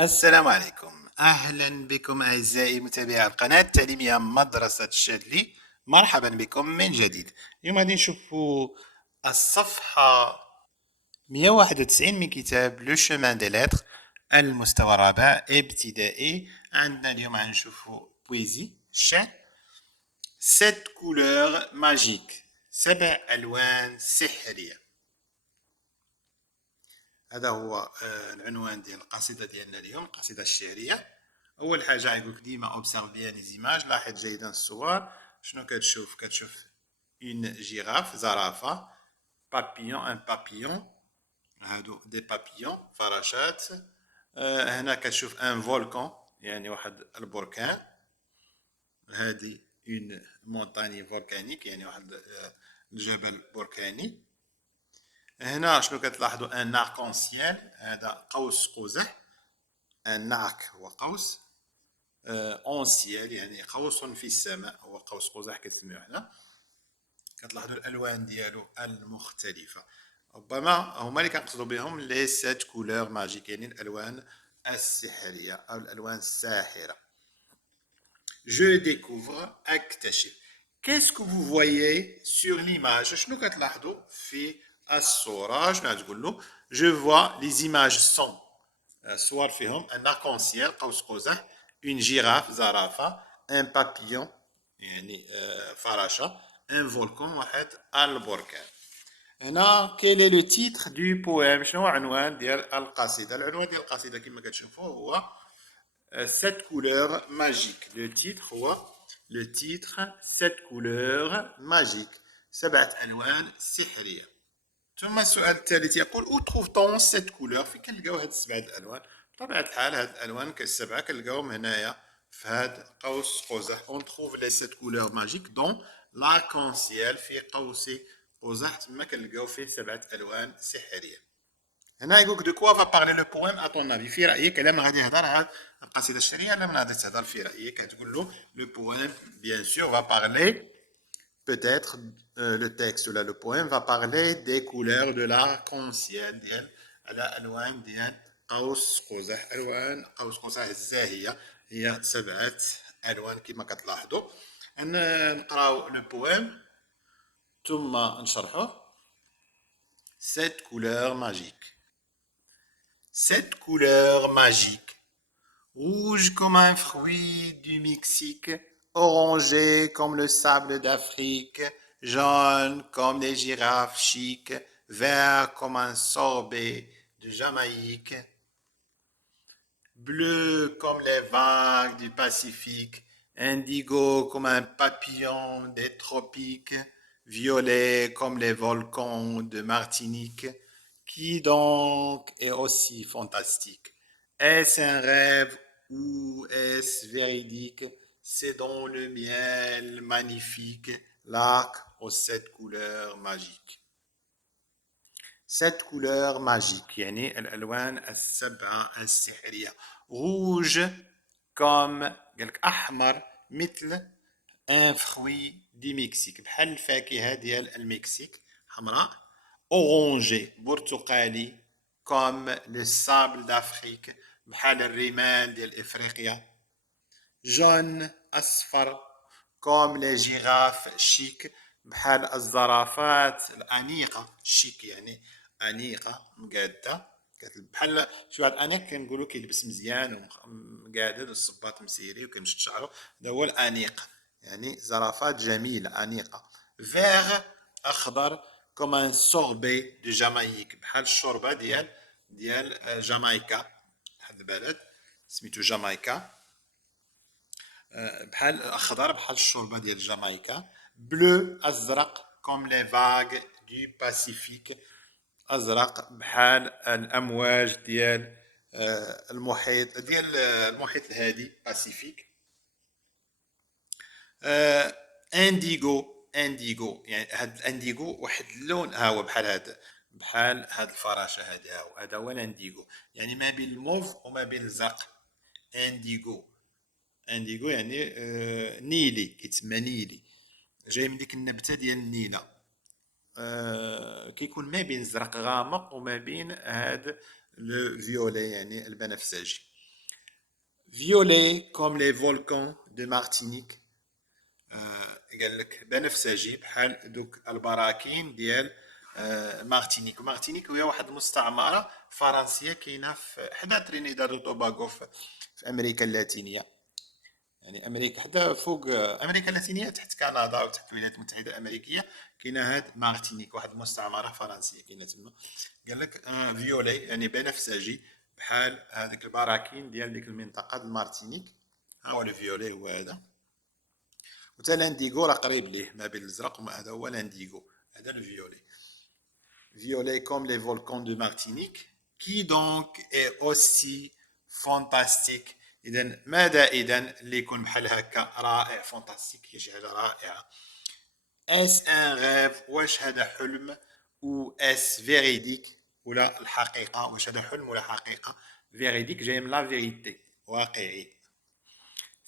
السلام عليكم، أهلا بكم أعزائي متابعي القناة التعليمية مدرسة الشاذلي. مرحبا بكم من جديد. اليوم غادي نشوفوا الصفحة 191 من كتاب لو شومان دي لتر المستوى الرابع ابتدائي. عندنا اليوم غنشوفوا بويزي الشعر. سيت كولور ماجيك، 7 ألوان سحرية. هذا هو العنوان ديال القصيده ديالنا اليوم، القصيده الشعريه. اول حاجه غنقول لك ديما اوبسيرف بيان لي زيماج، لاحظ جيدا الصور. شنو كتشوف اون جيراف، زرافه، بابيون، ان بابيون، هادو دي بابيون فراشات. هنا كتشوف ان فولكان يعني واحد البركان، هادي اون مونتاني فولكانيك يعني واحد الجبل بركاني. هنا شنو كتلاحظوا؟ ان ارك سيال، هذا قوس قزح. ان ارك هو قوس، اون سيال يعني قوس في السماء، هو قوس قزح كنسميوه حنا. كتلاحظوا الالوان ديالو المختلفه، ربما هما اللي كنقصدوا بهم لي سيت كولور ماجيك، يعني الالوان السحريه او الالوان الساحره. Je découvre اكتشف. Qu'est-ce que vous voyez sur l'image؟ شنو كتلاحظوا في الصورة؟ شنو غتقول له؟ Je vois les images sont الصور فيهم un arc-en-ciel قوس قزح، une girafe زرافة، un papillon يعني فراشة، un volcan واحد البركان. هنا quel est le titre du poème؟ شنو هو عنوان ديال القصيدة؟ العنوان ديال القصيدة كما كتشوفوا هو sept couleurs magiques. Le titre, sept couleurs magiques. سبعة ألوان سحرية. ثم السؤال الثالث يقول où trouve-t-on sept couleurs؟ في كنلقاو هاد السبعة الألوان؟ بطبيعة الحال هاد الألوان كالسبعة كنلقاوهم هنايا في هاد قوس قزح. On trouve les sept couleurs magiques dans l'arc-en-ciel. في قوس قزح تما كنلقاو فيه سبعة ألوان سحرية. هنا يقول لك دو كوا فا بارلي لو بويم ا طون افي، في رايك على من غادي يهضر هاد القصيده الشعريه، على من غادي تهضر في رايك؟ كتقول له لو بويم بيان سور فا بارلي peut-être le texte là le poème va parler des couleurs de l'arc-en-ciel ديال على الوان ديال قوس قزح. الوان قوس قزح الزاهيه هي سبعه الوان كما كتلاحظوا. نقراو لو بويم ثم نشرحوه. Cette couleur magique. Cette couleur magique, rouge comme un fruit du Mexique, orangé comme le sable d'Afrique, jaune comme les girafes chics, vert comme un sorbet de Jamaïque, bleu comme les vagues du Pacifique, indigo comme un papillon des tropiques, violet comme les volcans de Martinique. Qui donc est aussi fantastique? Est-ce un rêve ou est-ce véridique? C'est dans le miel magnifique, l'arc aux sept couleurs magiques. Sept couleurs magiques يعني الألوان السبعة السحرية. rouge comme قالك أحمر مثل un fruit du Mexique بحال الفاكهة ديال المكسيك حمراء. orangé برتقالي comme le sable d'Afrique بحال الرمال ديال إفريقيا. jaune أصفر comme les girafes chic بحال الزرافات الأنيقة. شيك يعني أنيقة مقادة، بحال شي واحد أنيق كنقولو كيلبس مزيان ومقادد والصباط مسيري وكيمشط شعرو، هذا هو الأنيق يعني زرافات جميلة أنيقة. vert أخضر comme un sorbet de Jamaïque بحال الشوربة ديال جامايكا، واحد البلد سميتو جامايكا، بحال اخضر بحال الشوربه ديال جامايكا. بلو ازرق كوم لي فاغ دو باسيفيك، ازرق بحال الامواج ديال المحيط الهادي باسيفيك. انديغو يعني هاد الانديغو واحد اللون، ها هو بحال هاد الفراشه هادي، ها هو هذا هو الانديغو، يعني ما بين الموف وما بين الزرق. انديغو يعني نيلي، كيتسمى نيلي، جاي من ديك النبته ديال النيله. كيكون ما بين الزرق غامق وما بين هاد لو فيولي يعني البنفسجي. violet comme les volcans de Martinique. قال لك بنفسجي بحال دوك البراكين ديال مارتينيك. مارتينيك هي واحد المستعمره فرنسيه كاينه في حدا ترينيداد وطوباغو في امريكا اللاتينيه. يعني امريكا حدا فوق امريكا اللاتينيه تحت كندا وتحت الولايات المتحده الامريكيه كاينه هاد مارتينيك واحد المستعمره فرنسيه كاينه تما. قال لك فيولي يعني بنفسجي بحال هذيك البراكين ديال ديك المنطقه د مارتينيك. ها هو الفيولي هو هذا. وتا لانديغو راه قريب ليه ما بين الازرق وما هذا هو لانديغو هذا الفيولي. Violet comme les volcans de Martinique qui donc est aussi fantastique. إذا ماذا إذا اللي يكون بحال هكا رائع فانتاستيك هي شي حاجة رائعة. اس ان ريف واش هذا حلم و اس فيريديك ولا الحقيقة واش هذا حلم ولا حقيقة. فيريديك جاي من لا فيريتي واقعي.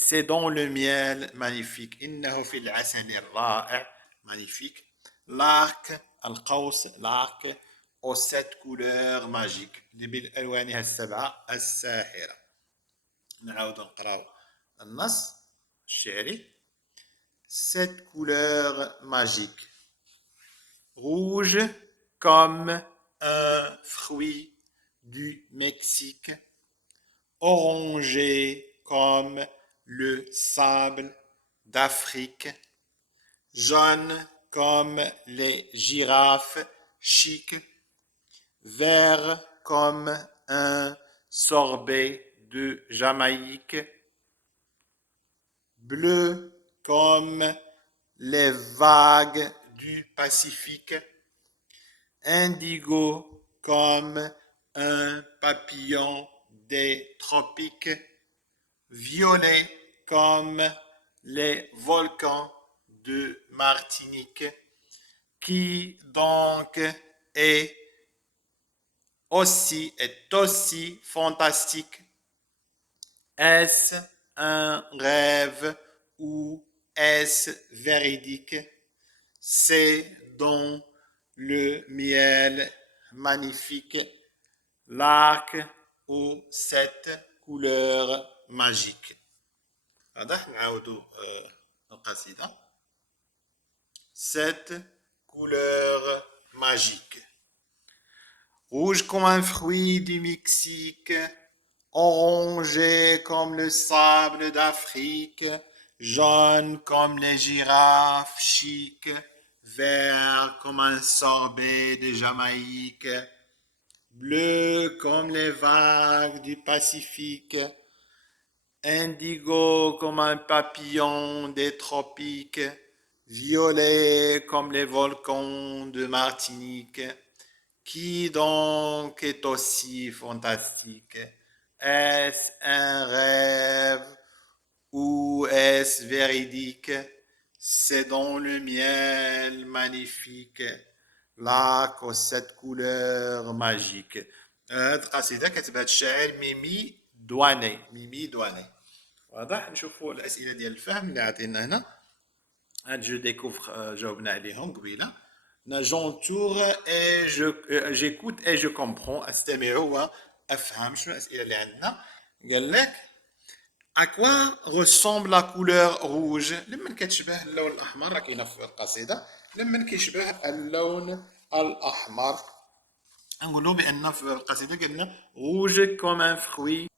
C'est dans le miel magnifique إنه في العسل الرائع magnifique. L'arc القوس l'arc aux 7 couleurs magiques اللي بألوانها السبعة الساحرة. نعاود نقراو النص الشعري. 7 couleurs magiques. Rouge comme un fruit du Mexique. Orangé comme le sable d'Afrique, jaune comme les girafes chic, vert comme un sorbet de Jamaïque, bleu comme les vagues du Pacifique, indigo comme un papillon des tropiques, violet comme les volcans de Martinique, qui donc est aussi fantastique. Est-ce un rêve ou est-ce véridique? C'est dans le miel magnifique, l'arc aux 7 couleurs magiques. هذا نعاودو القصيدة. 7 couleurs magiques. Rouge comme un fruit du Mexique, orangé comme le sable d'Afrique, jaune comme les girafes chic, vert comme un sorbet de Jamaïque, bleu comme les vagues du Pacifique, indigo comme un papillon des tropiques, violet comme les volcans de Martinique, qui donc est aussi fantastique. Est-ce un rêve ou est-ce véridique? C'est dans le miel magnifique, l'arc aux 7 couleurs magiques. هاد القصيدة كتبها الشاعر ميمي دواني. واضح. نشوفوا الأسئلة ديال الفهم اللي عطينا هنا. هاد جو ديكوفر جاوبنا عليهم قبيله. j'entoure et j'écoute et je comprends. استمع وافهم. شنو الاسئله اللي عندنا؟ قال لك à quoi ressemble la couleur rouge؟ لمن كتشبه اللون الاحمر؟ راه كاينه في القصيده. لمن كيشبه اللون الاحمر؟ نقولوا بان في القصيده قالنا rouge comme un fruit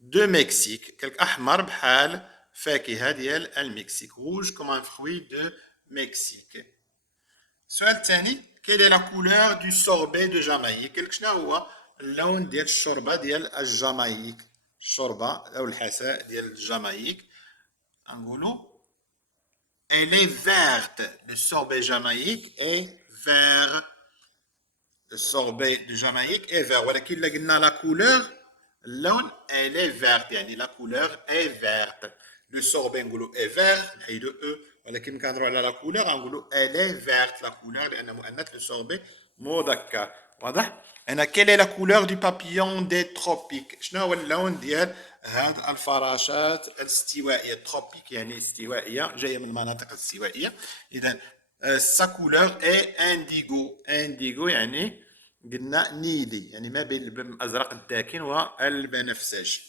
de Mexique. كلك احمر بحال فاكهه ديال المكسيك. rouge comme un fruit de Mexique. السؤال الثاني quelle est la couleur du sorbet de Jamaïque؟ قالك شنو هو اللون ديال الشوربه ديال الجامايك. الشوربه او الحساء ديال الجامايك. نقولوا elle est verte. le sorbet jamaïque est vert. le sorbet de Jamaïque est vert. ولكن الا قلنا la couleur اللون elle est verte يعني la couleur est verte. le sorbet نقولوا est vert نحيدو او. ولكن كنهضروا على لا كولور غنقولوا الي فيرت لا كولور لان مؤنث لو سوربي مذكر. واضح. هنا كيل لا كولور دو بابيون دي تروبيك. شنو هو اللون ديال هاد الفراشات الاستوائيه؟ تروبيك يعني استوائيه جايه من المناطق الاستوائيه. اذا سا كولور اي انديغو يعني قلنا نيلي يعني ما بين الازرق الداكن والبنفسجي.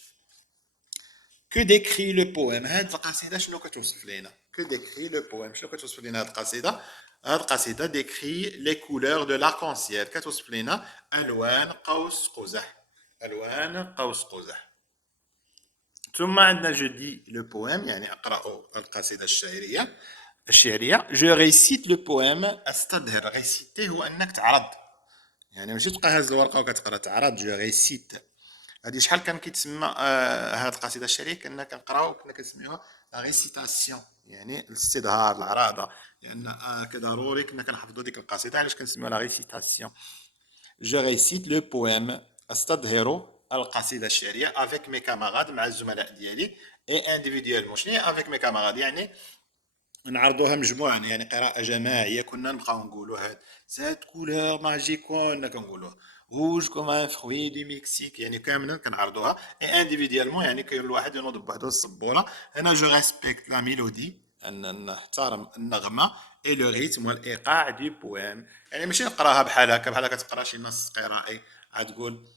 que décrit le poème. هاد القصيدة شنو كتوصف لينا؟ Que décrit le poème. شنو كتوصف لينا هاد القصيدة؟ هاد القصيدة décrit les couleurs de l'arc-en-ciel. كتوصف لينا ألوان قوس قزح. ألوان قوس قزح. ثم عندنا je dis le poème يعني أقرأ القصيدة الشعرية. Je récite le poème. أستظهر. réciter هو أنك تعرض. يعني ماشي تبقى هاز الورقة وكتقرا تعرض. je récite. هذه شحال كان كيتسمى هذه القصيده الشعريه كنا كنقراو كنا كنسميوها لا ريسيتاسيون يعني الاستظهار العراضه لان كضروري كنا كنحفظوا ديك القصيده علاش كنسميوها لا ريسيتاسيون جو ريسيت لو بويم استظهر القصيده الشعريه افيك مي كاماراد مع الزملاء ديالي اي انديفيديوالمون شنو هي افيك مي كاماراد يعني نعرضوها مجموعا يعني قراءة جماعية كنا نبقاو نقولوا هاد سات كولور ماجيكون كنقولوه روج كوم ان فروي دو مكسيك يعني كاملين كنعرضوها اي انديفيديالمون يعني كل واحد ينوض بوحدو السبوره انا جو ريسبكت لا ميلودي ان نحترم النغمه اي لو ريتم والايقاع دي بويم يعني ماشي نقراها بحال هكا بحال كتقرا شي نص قرائي غتقول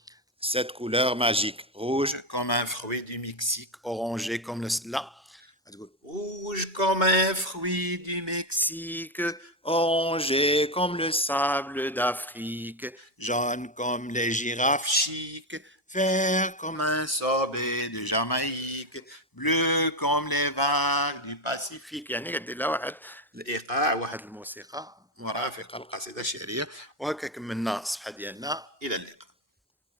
cette couleur magique rouge comme un fruit du Mexique orangé comme le لا rouge comme un fruit du Mexique, orangé comme le sable d'Afrique, jaune comme les girafes chics, vert comme un sorbet de Jamaïque, bleu comme les vagues du Pacifique. يعني قد لها واحد الإيقاع واحد الموسيقى مرافقة للقصيدة الشعرية وهكا كملنا الصفحة ديالنا إلى اللقاء.